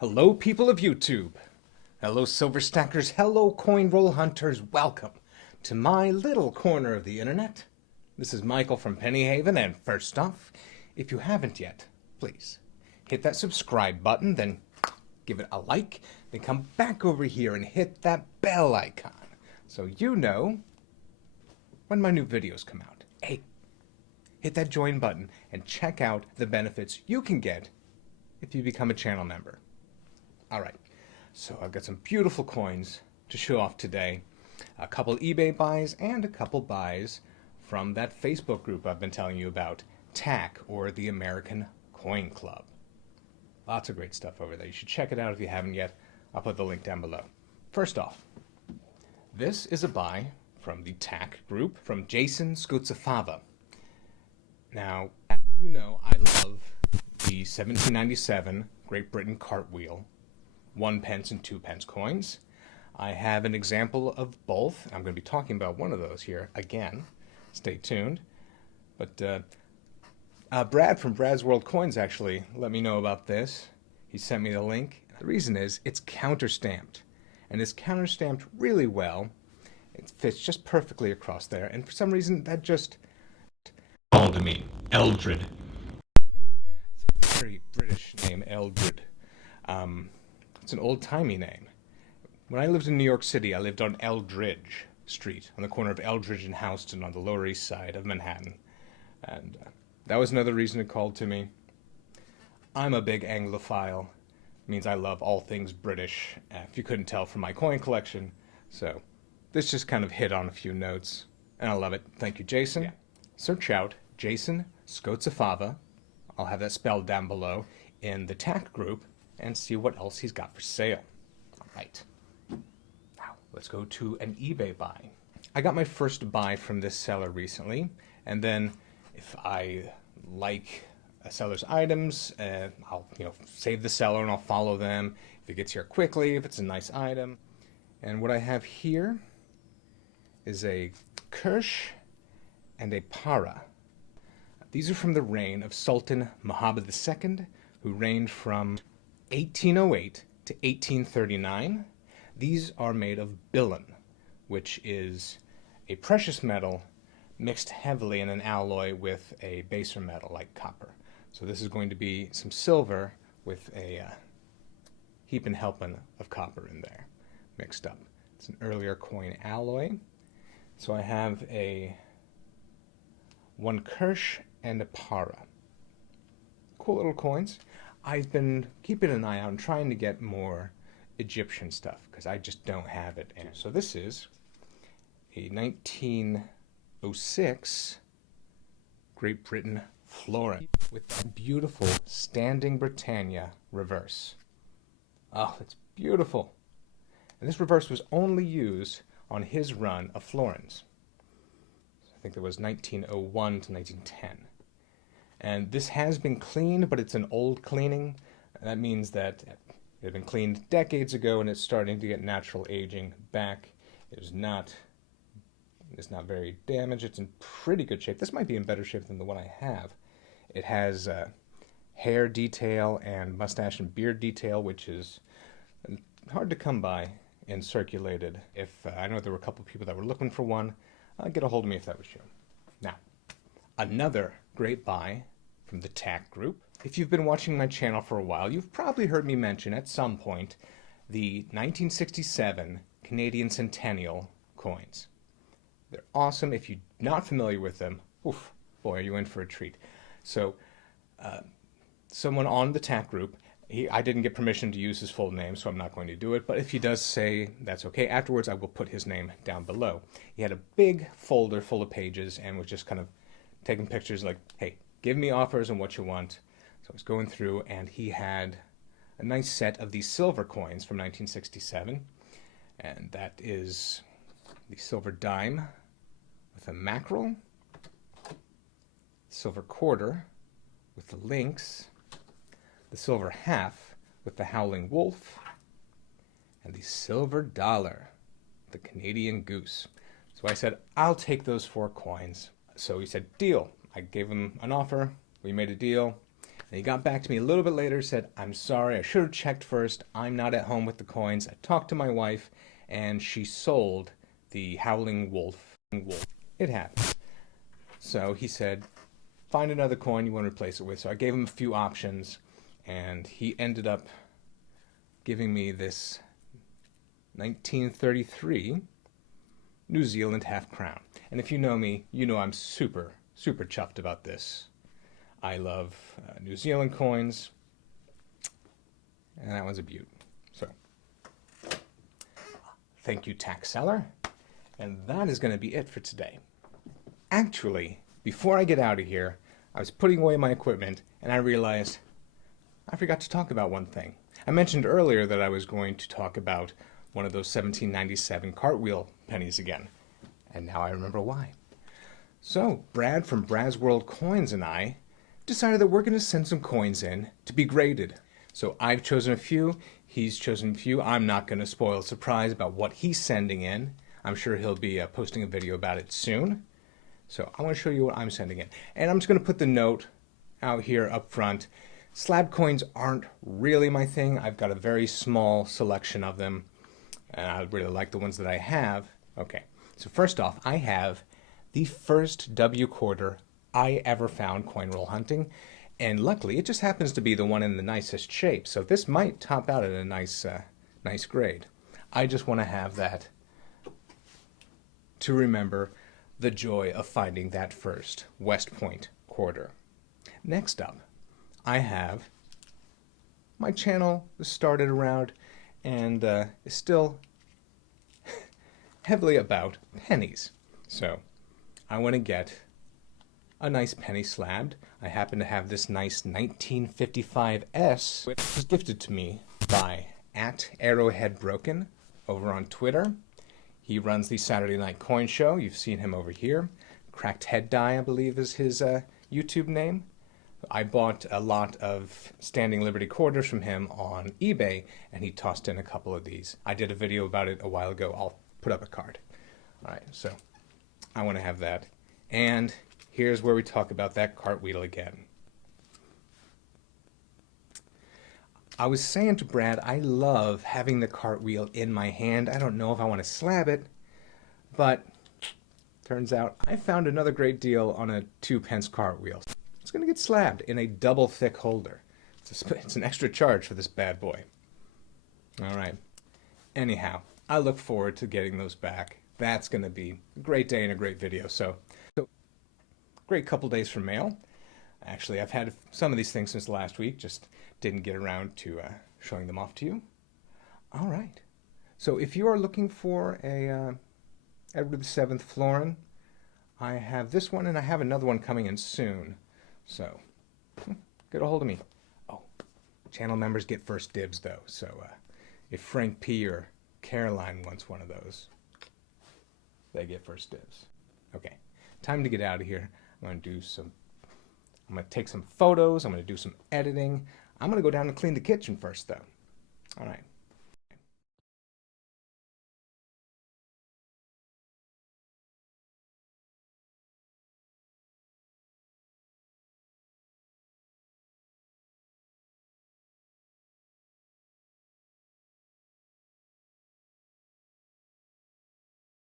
Hello, people of YouTube. Hello, silver stackers. Hello, coin roll hunters. Welcome to my little corner of the internet. This is Michael from Pennyhaven, and first off, if you haven't yet, please hit that subscribe button, then give it a like, then come back over here and hit that bell icon so you know when my new videos come out. Hey, hit that join button and check out the benefits you can get if you become a channel member. Alright, so I've got some beautiful coins to show off today. A couple eBay buys and a couple buys from that Facebook group I've been telling you about, TAC, or the American Coin Club. Lots of great stuff over there. You should check it out if you haven't yet. I'll put the link down below. First off, this is a buy from the TAC group from Jason Scozzafava. Now, as you know, I love the 1797 Great Britain Cartwheel 1 pence and 2 pence coins. I have an example of both. I'm going to be talking about one of those here again. Stay tuned. But Brad from Brad's World Coins actually let me know about this. He sent me the link. The reason is it's counter-stamped. And it's counter-stamped really well. It fits just perfectly across there. And for some reason, that just called to me. Eldred. It's a very British name, Eldred. It's an old-timey name. When I lived in New York City, I lived on Eldridge Street, on the corner of Eldridge and Houston on the Lower East Side of Manhattan. And that was another reason it called to me. I'm a big Anglophile. It means I love all things British, if you couldn't tell from my coin collection. So this just kind of hit on a few notes, and I love it. Thank you, Jason. Yeah. Search out Jason Scozzafava. I'll have that spelled down below in the TAC group, and see what else he's got for sale. All right. Now, let's go to an eBay buy. I got my first buy from this seller recently, and then if I like a seller's items, I'll save the seller and I'll follow them. If it gets here quickly, if it's a nice item. And what I have here is a Kirsch and a Para. These are from the reign of Sultan Muhammad II, who reigned from 1808 to 1839. These are made of billion, which is a precious metal mixed heavily in an alloy with a baser metal like copper. So this is going to be some silver with a heap and helping of copper in there mixed up. It's an earlier coin alloy. So I have one Kirsch and a Para. Cool little coins. I've been keeping an eye out and trying to get more Egyptian stuff because I just don't have it. And so this is a 1906 Great Britain florin with that beautiful standing Britannia reverse. Oh, it's beautiful. And this reverse was only used on his run of florins. I think it was 1901 to 1910. And this has been cleaned, but it's an old cleaning. That means that it had been cleaned decades ago and it's starting to get natural aging back. It's not very damaged. It's in pretty good shape. This might be in better shape than the one I have. It has hair detail and mustache and beard detail, which is hard to come by and circulated. If I know there were a couple people that were looking for one, get a hold of me if that was you. Now, another great buy from the TAC group. If you've been watching my channel for a while, you've probably heard me mention at some point the 1967 Canadian Centennial coins. They're awesome. If you're not familiar with them, oof, boy, are you in for a treat. So, someone on the TAC group, I didn't get permission to use his full name, so I'm not going to do it, but if he does say that's okay, afterwards I will put his name down below. He had a big folder full of pages and was just kind of taking pictures like, hey, give me offers and what you want. So I was going through, and he had a nice set of these silver coins from 1967, and that is the silver dime with a mackerel, silver quarter with the lynx, the silver half with the howling wolf, and the silver dollar, the Canadian goose. So I said, I'll take those 4 coins. So he said, deal. I gave him an offer. We made a deal. And he got back to me a little bit later, said, I'm sorry, I should have checked first. I'm not at home with the coins. I talked to my wife, and she sold the Howling Wolf. It happens. So he said, find another coin you want to replace it with. So I gave him a few options, and he ended up giving me this 1933 New Zealand half crown. And if you know me, you know I'm super, super chuffed about this. I love New Zealand coins, and that one's a beaut. So, thank you, tax seller. And that is going to be it for today. Actually, before I get out of here, I was putting away my equipment, and I realized I forgot to talk about one thing. I mentioned earlier that I was going to talk about one of those 1797 Cartwheel pennies again, and now I remember why. So, Brad from Brad's World Coins and I decided that we're going to send some coins in to be graded. So I've chosen a few, he's chosen a few. I'm not going to spoil a surprise about what he's sending in. I'm sure he'll be posting a video about it soon. So I want to show you what I'm sending in. And I'm just going to put the note out here up front. Slab coins aren't really my thing. I've got a very small selection of them, and I really like the ones that I have. Okay, so first off, I have the first W quarter I ever found coin roll hunting, and luckily it just happens to be the one in the nicest shape, so this might top out at a nice grade. I just want to have that to remember the joy of finding that first West Point quarter. Next up, I have my channel started around and is still heavily about pennies, so I want to get a nice penny slabbed. I happen to have this nice 1955 S, which was gifted to me by @ArrowheadBroken over on Twitter. He runs the Saturday Night Coin Show. You've seen him over here. Cracked Head Die, I believe, is his YouTube name. I bought a lot of Standing Liberty quarters from him on eBay, and he tossed in a couple of these. I did a video about it a while ago. I'll put up a card. All right, so I want to have that. And here's where we talk about that cartwheel again. I was saying to Brad, I love having the cartwheel in my hand. I don't know if I want to slab it, but turns out I found another great deal on a 2-pence cartwheel. It's going to get slabbed in a double thick holder. It's an extra charge for this bad boy. All right. Anyhow, I look forward to getting those back. That's going to be a great day and a great video. So great couple days for mail. Actually, I've had some of these things since last week, just didn't get around to showing them off to you. All right. So if you are looking for a Edward VII Florin, I have this one and I have another one coming in soon. So get a hold of me. Oh, channel members get first dibs though. So if Frank P. or Caroline wants one of those, they get first dibs. Okay, time to get out of here. I'm going to take some photos. I'm going to do some editing. I'm going to go down and clean the kitchen first, though. All right.